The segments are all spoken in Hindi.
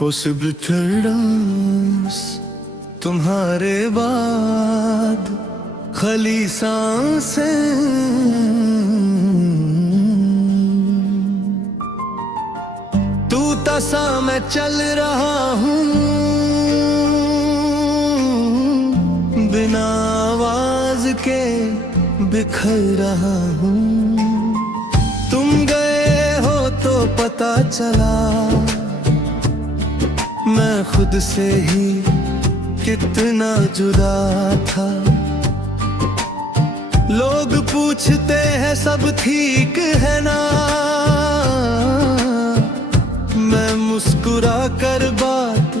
पॉसिबल टर्न्स तुम्हारे बाद खली सांसें तू तसा मैं चल रहा हूँ बिना आवाज के बिखर रहा हूँ। तुम गए हो तो पता चला मैं खुद से ही कितना जुदा था। लोग पूछते हैं सब ठीक है ना, मैं मुस्कुरा कर बात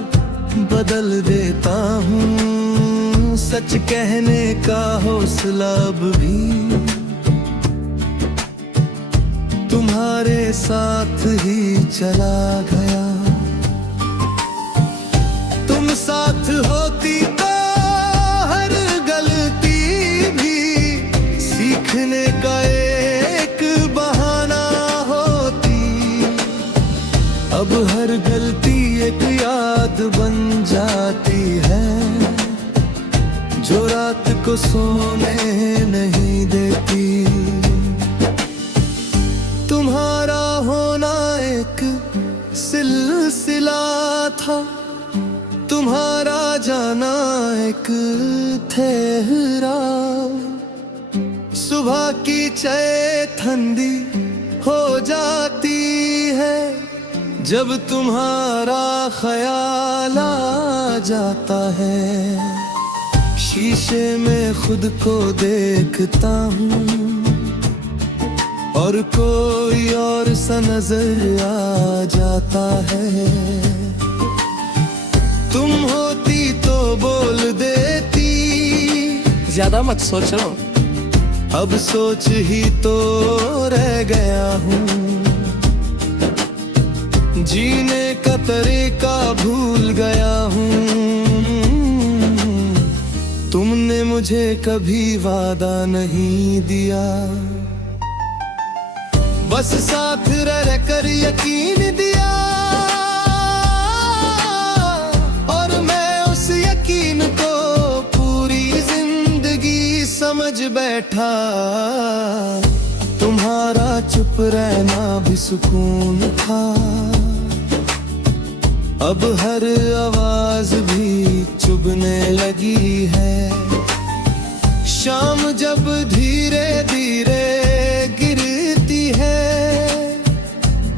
बदल देता हूँ। सच कहने का हौसला अब भी तुम्हारे साथ ही चला गया। तुम साथ होती तो हर गलती भी सीखने का एक बहाना होती। अब हर गलती एक याद बन जाती है जो रात को सोने नहीं देती। तुम्हारा होना एक सिलसिला था, तुम्हारा जाना एक ठहराव। सुबह की चाय ठंडी हो जाती है जब तुम्हारा ख्याल आ जाता है। शीशे में खुद को देखता हूँ और कोई और सा नजर आ जाता है। तुम होती तो बोल देती, ज्यादा मत सोचो। अब सोच ही तो रह गया हूँ। जीने का तरीका भूल गया हूँ। तुमने मुझे कभी वादा नहीं दिया, बस साथ रह कर यकीन दिया। और मैं उस यकीन को पूरी जिंदगी समझ बैठा। तुम्हारा चुप रहना भी सुकून था, अब हर आवाज भी चुभने लगी है। शाम जब धीरे धीरे गिरती है,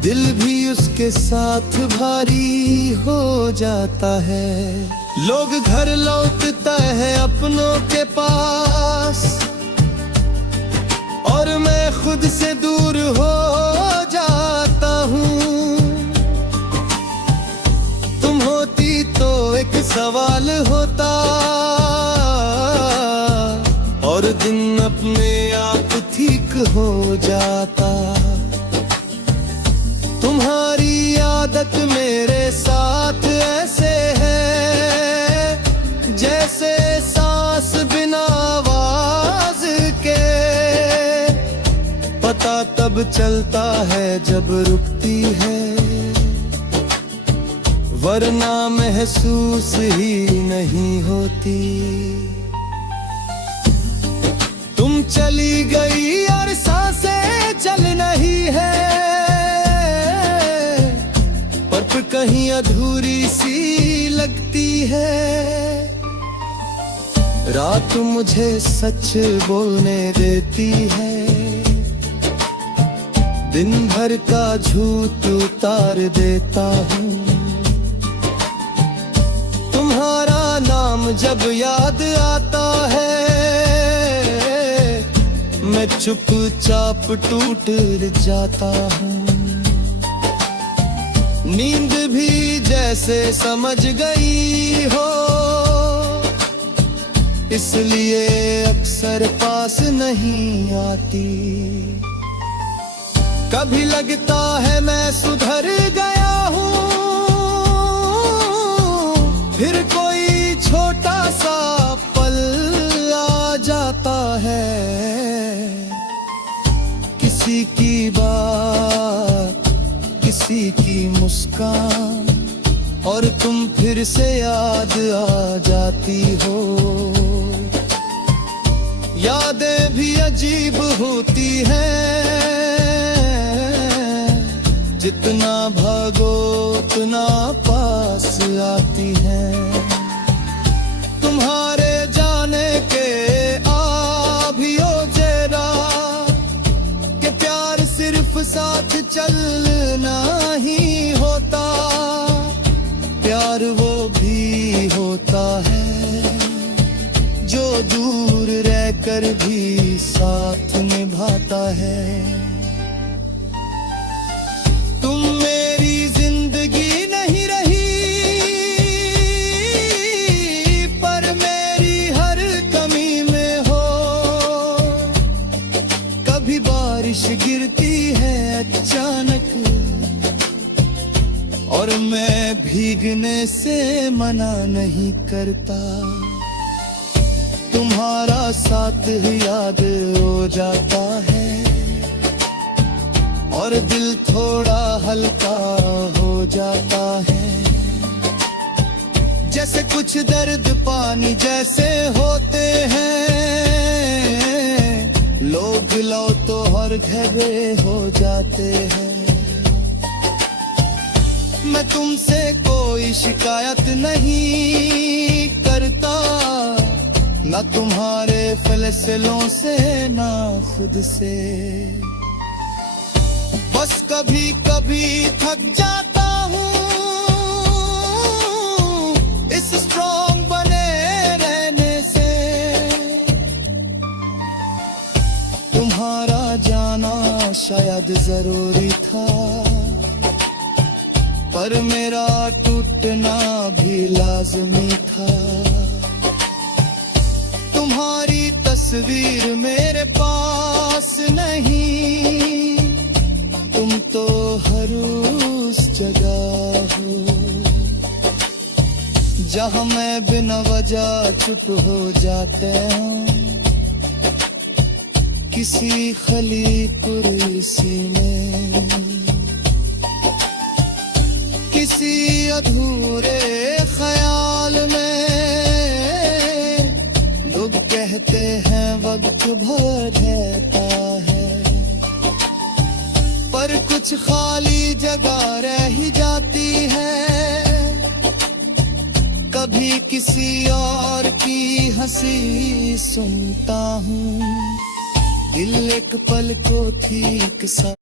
दिल भी उसके साथ भारी हो जाता है। लोग घर लौटता है अपनों के पास और मैं खुद से दूर हो जाता हूँ। तुम होती तो एक सवाल होता और दिन अपने आप ठीक हो जाता। तुम्हारी आदत मेरे साथ ऐसे है जैसे सांस बिना आवाज के। पता तब चलता है जब रुकती है, वरना महसूस ही नहीं होती। तुम चली गई और सांसें चल नहीं है, पर कहीं अधूरी सी लगती है। रात मुझे सच बोलने देती है, दिन भर का झूठ उतार देता हूँ। तुम्हारा नाम जब याद आता है, मैं चुपचाप टूट जाता हूँ। नींद भी जैसे समझ गई हो, इसलिए अक्सर पास नहीं आती। कभी लगता है मैं सुधर गया हूँ, फिर कोई छोटा सा पल आ जाता है। किसी की बात, किसी की मुस्कान और तुम फिर से याद आ जाती हो। यादें भी अजीब होती हैं, जितना भागो उतना पास आती हैं। तुम्हारे जाने के आभियो जेरा कि प्यार सिर्फ साथ चलना ही होता, प्यार वो भी होता है जो दूर रहकर भी साथ निभाता है। तुम मेरी जिंदगी नहीं रही, पर मेरी हर कमी में हो। कभी बारिश गिरती है अचानक और मैं भीगने से मना नहीं करता। तुम्हारा साथ याद हो जाता है और दिल थोड़ा हल्का हो जाता है। जैसे कुछ दर्द पानी जैसे होते हैं, लोग लो तो हर घरे हो जाते हैं। मैं तुमसे कोई शिकायत नहीं करता, ना तुम्हारे फैसलों से ना खुद से। बस कभी कभी थक जाता हूँ इस स्ट्रॉन्ग बने रहने से। तुम्हारा जाना शायद जरूरी था, पर मेरा टूटना भी लाजमी था। तुम्हारी तस्वीर मेरे पास नहीं, तुम तो हर उस जगह हो जहां मैं बिना वजह चुप हो जाता हूँ। किसी खली कुर्सी में, किसी अधूरे ख्याल में। लोग कहते हैं वक्त भर रहता है, पर कुछ खाली जगह रह ही जाती है। कभी किसी और की हंसी सुनता हूँ, दिल एक पल को ठीक सा